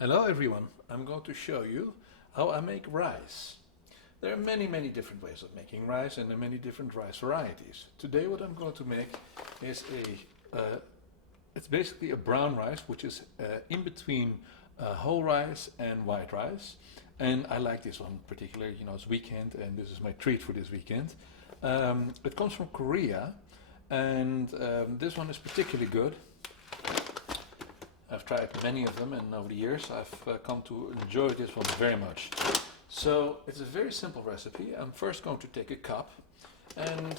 Hello everyone, I'm going to show you how I make rice. There are many different ways of making rice and there are many different rice varieties. Today what I'm going to make is it's basically a brown rice which is in between whole rice and white rice. And I like this one particularly, you know, it's weekend and this is my treat for this weekend. It comes from Korea and this one is particularly good. I've tried many of them and over the years I've come to enjoy this one very much. So it's a very simple recipe. I'm first going to take a cup and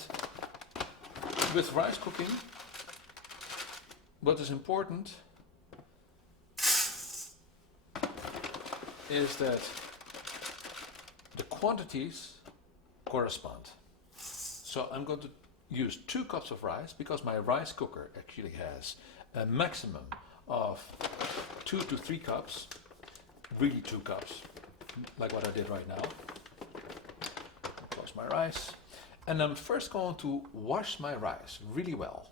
with rice cooking what is important is that the quantities correspond. So I'm going to use 2 cups of rice because my rice cooker actually has a maximum of 2 to 3 cups, really 2 cups, like what I did right now. Close my rice, and I'm first going to wash my rice really well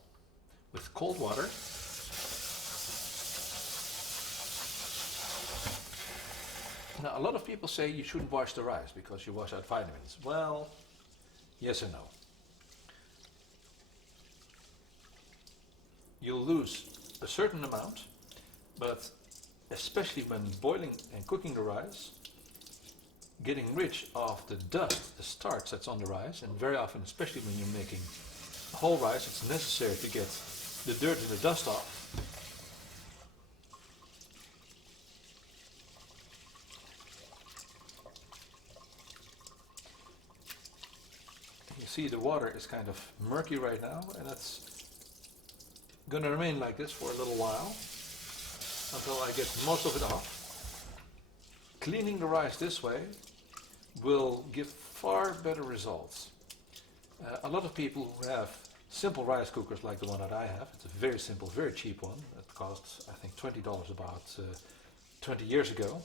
with cold water. Now a lot of people say you shouldn't wash the rice because you wash out vitamins. Well, yes and no. You'll lose a certain amount, but especially when boiling and cooking the rice, getting rid of the dust, the starch that's on the rice, and very often, especially when you're making whole rice, it's necessary to get the dirt and the dust off. You see the water is kind of murky right now, and that's going to remain like this for a little while until I get most of it off. Cleaning the rice this way will give far better results. A lot of people who have simple rice cookers like the one that I have, it's a very simple, very cheap one. It costs I think $20 about 20 years ago,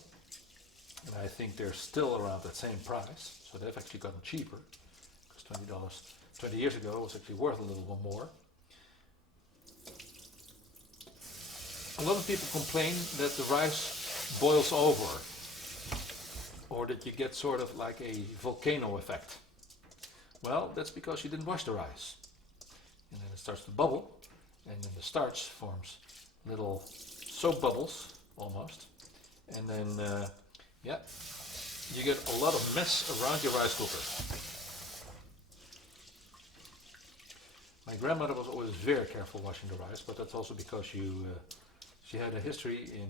and I think they're still around that same price, so they've actually gotten cheaper because $20 20 years ago was actually worth a little bit more. A lot of people complain that the rice boils over or that you get sort of like a volcano effect. Well, that's because you didn't wash the rice. And then it starts to bubble and then the starch forms little soap bubbles almost. And then, yeah, you get a lot of mess around your rice cooker. My grandmother was always very careful washing the rice, but that's also because she had a history in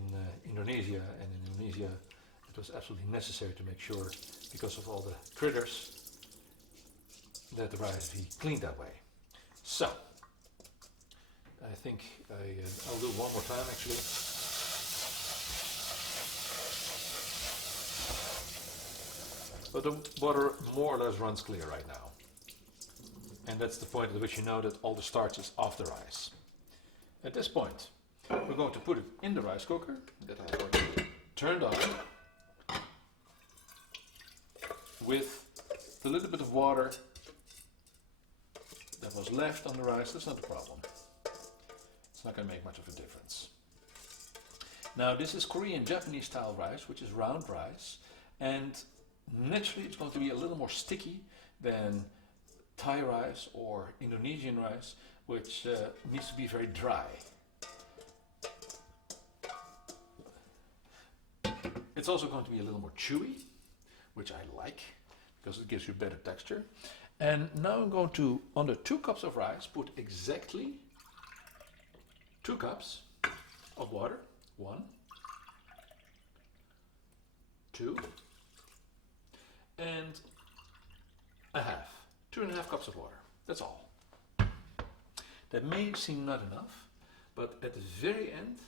Indonesia, and in Indonesia it was absolutely necessary to make sure, because of all the critters, that the rice be cleaned that way. So, I think I'll do it one more time actually. But the water more or less runs clear right now. And that's the point at which you know that all the starch is off the rice. At this point, we're going to put it in the rice cooker that I'm going to turn on with the little bit of water that was left on the rice. That's not a problem. It's not going to make much of a difference. Now this is Korean Japanese style rice, which is round rice, and naturally it's going to be a little more sticky than Thai rice or Indonesian rice, which needs to be very dry. It's also going to be a little more chewy, which I like because it gives you better texture. And now I'm going to, on the 2 cups of rice, put exactly 2 cups of water. 1, 2, and a half. 2.5 cups of water. That's all. That may seem not enough, but at the very end,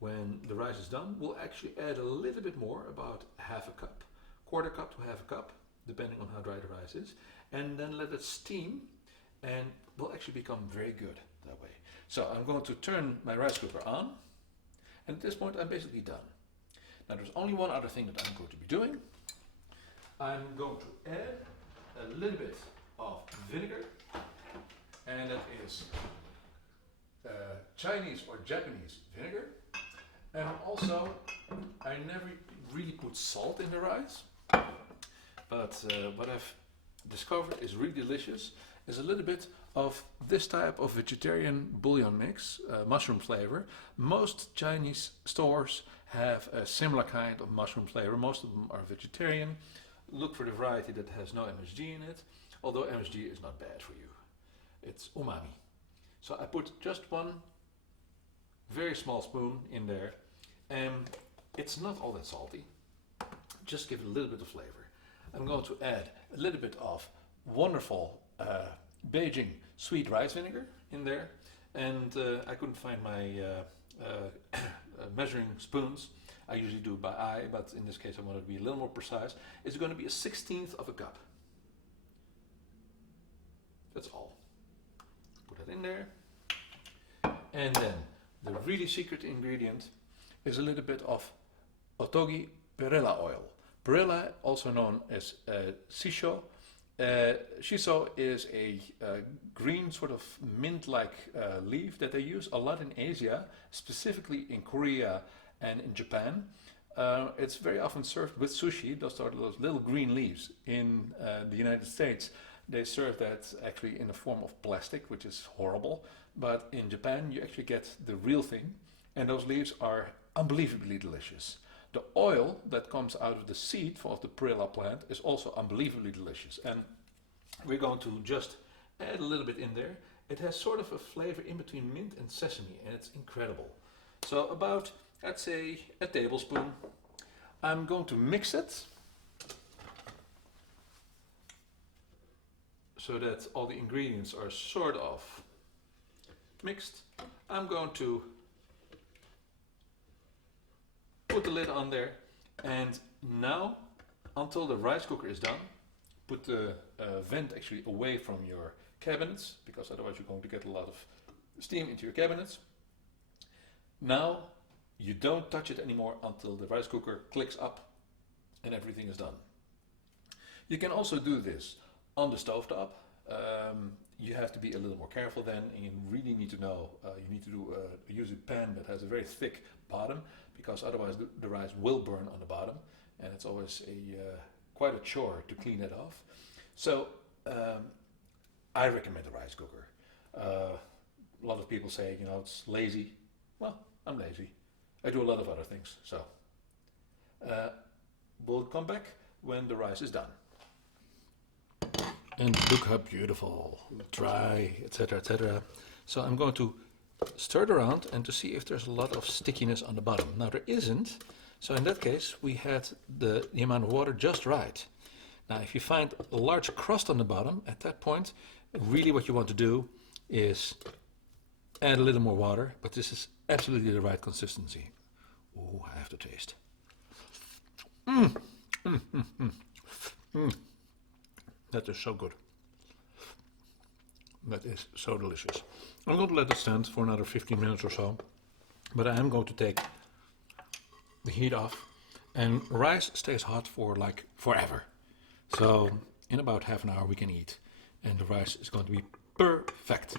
when the rice is done, we'll actually add a little bit more, about half a cup, 1/4 cup to half a cup, depending on how dry the rice is, and then let it steam, and will actually become very good that way. So I'm going to turn my rice cooker on, and at this point I'm basically done. Now there's only one other thing that I'm going to be doing. I'm going to add a little bit of vinegar, and that is Chinese or Japanese vinegar. And I'm also I never really put salt in the rice, but what I've discovered is really delicious is a little bit of this type of vegetarian bouillon mix, mushroom flavor. Most Chinese stores have a similar kind of mushroom flavor. Most of them are vegetarian. Look for the variety that has no MSG in it, although MSG is not bad for you. It's umami. So I put just one very small spoon in there, and it's not all that salty. Just give it a little bit of flavor. I'm going to add a little bit of wonderful Beijing sweet rice vinegar in there, and I couldn't find my measuring spoons. I usually do it by eye, but in this case I want to be a little more precise. It's going to be a 1/16 of a cup. That's all. Put that in there. And then the really secret ingredient is a little bit of otogi perilla oil. Perilla, also known as shiso. Shiso is a green sort of mint-like leaf that they use a lot in Asia, specifically in Korea and in Japan. It's very often served with sushi. Those are those little green leaves. In the United States, they serve that actually in the form of plastic, which is horrible. But in Japan, you actually get the real thing, and those leaves are unbelievably delicious. The oil that comes out of the seed of the perilla plant is also unbelievably delicious. And we're going to just add a little bit in there. It has sort of a flavor in between mint and sesame, and it's incredible. So about, I'd say, a tablespoon. I'm going to mix it so that all the ingredients are sort of mixed. I'm going to put the lid on there, and now, until the rice cooker is done, put the vent actually away from your cabinets, because otherwise you're going to get a lot of steam into your cabinets. Now you don't touch it anymore until the rice cooker clicks up and everything is done. You can also do this on the stovetop. You have to be a little more careful then, and you really need to know, you need to use a pan that has a very thick bottom, because otherwise the rice will burn on the bottom, and it's always quite a chore to clean it off. So I recommend a rice cooker. A lot of people say, it's lazy. Well, I'm lazy. I do a lot of other things. So we'll come back when the rice is done. And look how beautiful, dry, etc., etc. So I'm going to stir it around and to see if there's a lot of stickiness on the bottom. Now there isn't, so in that case we had the amount of water just right. Now if you find a large crust on the bottom, at that point, really what you want to do is add a little more water, but this is absolutely the right consistency. Ooh, I have to taste. That is so good. That is so delicious. I'm going to let it stand for another 15 minutes or so, but I am going to take the heat off, and rice stays hot for like forever. So in about half an hour we can eat, and the rice is going to be perfect.